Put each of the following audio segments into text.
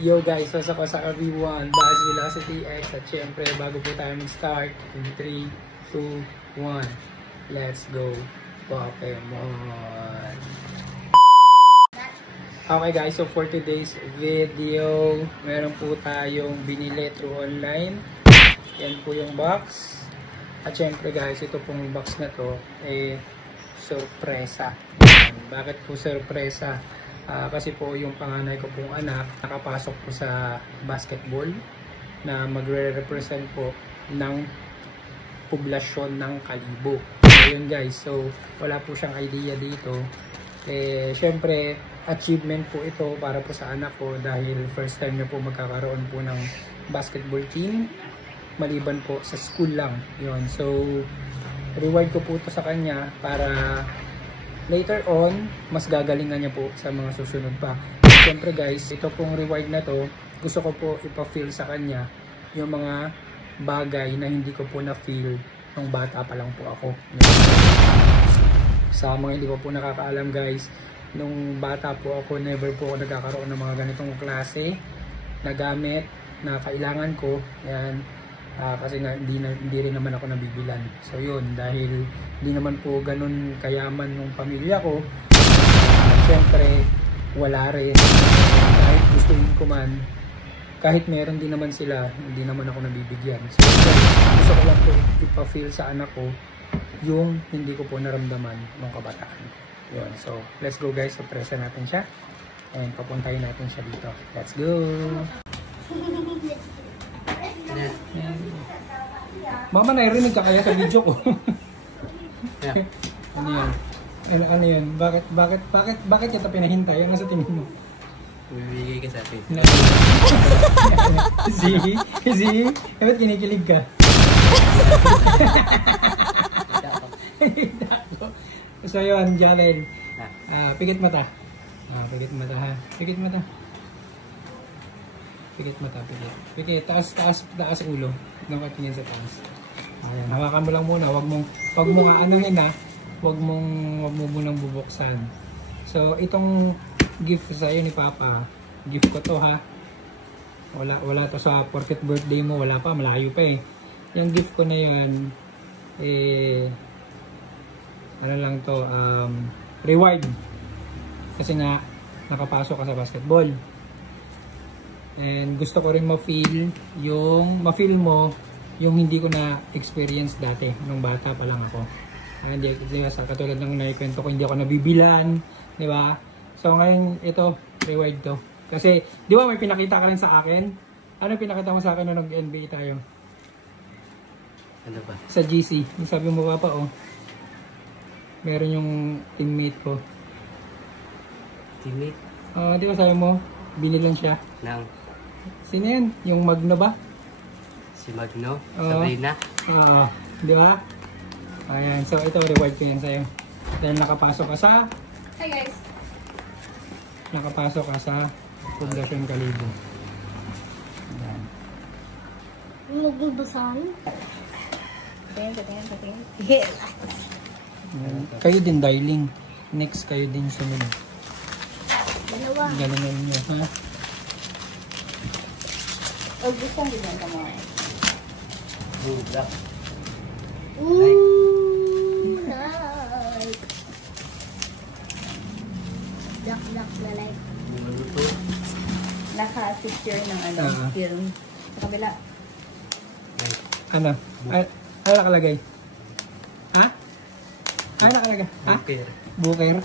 Yo guys, what's up sa everyone? Buzz Velocity X at syempre bago po tayo mag-start in 3, 2, 1 let's go Pokemon! Okay guys, so for today's video meron po tayong binili through online. Yan po yung box. At syempre guys, ito pong box na to sorpresa. Bakit po sorpresa? Kasi po yung panganay ko pong anak nakapasok po sa basketball na magre-represent po ng poblasyon ng Kalibo. So yun guys, so wala po siyang idea dito. Syempre achievement po ito para po sa anak ko dahil first time niya po magkakaroon po ng basketball team maliban po sa school lang. Yun. So reward ko po ito sa kanya para later on, mas gagalingan niya po sa mga susunod pa. Siyempre guys, ito pong reward na to, gusto ko po ipa-feel sa kanya yung mga bagay na hindi ko po na-feel nung bata pa lang po ako. Sa mga hindi ko po nakakaalam guys, nung bata po ako, never po ako nagkakaroon ng mga ganitong klase na gamit na kailangan ko. Yan. Kasi nga, hindi rin naman ako nabibilan. So yun, dahil hindi naman po ganun kayaman yung pamilya ko, syempre wala rin. Kahit gustuin ko man, kahit meron din naman sila, hindi naman ako nabibigyan. So gusto ko lang po ipa-feel sa anak ko yung hindi ko po naramdaman nung kabataan. Yun, so let's go guys, surpresa natin siya and papuntahin natin siya dito. Let's go! Mama, narinig ka kaya sa video ko? Yeah. Ano yan? Ano yan? Bakit kita pinahintay? Ano sa tingin mo? Bibigay ka sa akin. See? Ba't kinikilig ka? So yun, Jalen. Pikit mata. Pikit mata ha. Pikit mata. Pikit mata, pikit. Pikit, taas ulo. Doon ka tingin sa taas. Ayan, hawakan mo lang muna. Wag mong aanahin ha. Wag mo munang bubuksan. So, itong gift sa iyo ni Papa, gift ko to ha. Wala to sa porket birthday mo, wala pa, malayo pa eh. Yung gift ko na yun, ano lang to, reward. Kasi nga, nakapasok ka sa basketball. And gusto ko rin ma-feel mo yung hindi ko na experience dati nung bata pa lang ako. Hindi sa katulad ng naikwento ko, hindi ako nabibilan, di ba? So ngayon ito, reward to. Kasi di ba may pinakita ka rin sa akin? Ano pinakita mo sa akin nung nag-NBA tayo? Ano ba? Sa GC. Sabi mo Papa, oh. Meron yung teammate ko. Teammate? Di ba sabi mo, binilan siya? Nang? Sino yan? Yung Magno ba? Si Magno? Sabrina? Di ba? Ayan, so ito reward ko yan sa'yo. Dahil nakapasok ka sa... Hi guys! Nakapasok ka sa Poblasyon Kalibo. Ayan. Magbubusan? Patingin. Kayo din, darling. Next, kayo din sunod. Dalawa. Galingan nyo, ha? Gusto din yan mo. Blue, black. Ooh, like. Black na like. Maluto. Naka-picture ng film. Sa kabila. Ano? Ay nakalagay? Ha? Ay nakalagay? Ha? Booker. Booker?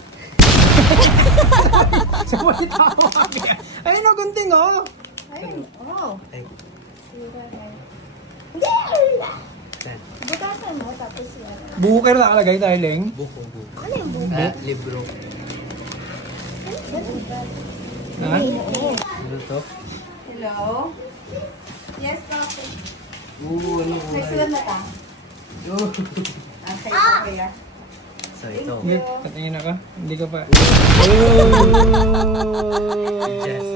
Sa walit ako kami. Ayun o, gunting o! Ayun. Oh. Ay. Hindi! Saan? Butasan mo, tapos yan. Booker nakalagay, darling. Buko. Ano yung buka? Libro. Ha? Ano to? Hello? Yes, Papa. Ano ko? May sulat na ta? Okay, ya. So ito. Hindi, patingin na ka. Hindi ka pa. Yes.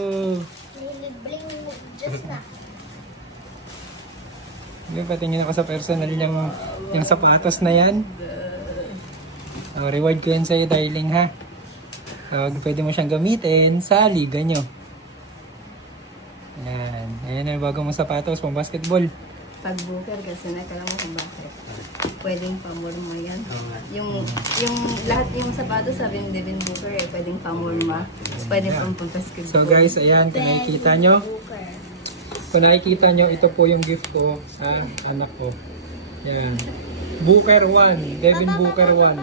Nilibling just na. Hindi, patingin ako sa personal yung sapatos na yan. Reward ko yan sa'yo, darling, ha? Pwede mo siyang gamitin sa liga nyo. Yan. Ayan yung bago mong sapatos pang basketball. Pag booker kasi nakala mo kung bakit. Pwedeng pamorma yan. Oo nga. Yung lahat yung sapatos sabi ni Devin Booker eh, pwedeng pamorma. Pwedeng pang basketball. So guys, ayan, kung nakikita nyo, ito po yung gift ko sa anak ko. Yan. Booker 1, Devin Booker 1.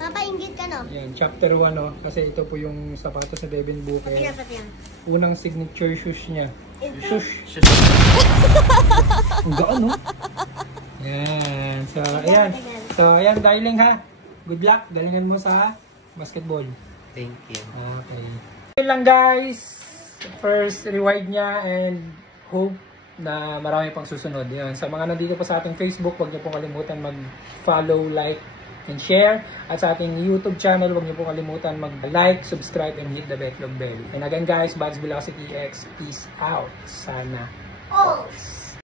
Papa, inggit ka no? Yan, chapter 1 oh, kasi ito po yung sapatos na Devin Booker. Dapat yan. Unang signature shoes niya. Ito. Shoes. Ang gaan, no? Yan. So, ayan, darling ha. Good luck. Galingan mo sa basketball. Thank you. Okay. Yun lang guys. First reward niya and hope na marami pang susunod. Yan. Sa mga nandito pa sa ating Facebook, huwag niyo pong kalimutan mag-follow, like, and share. At sa ating YouTube channel, huwag niyo pong kalimutan mag-like, subscribe, and hit the bell. And again guys, Buds Velocity X, peace out. Sana.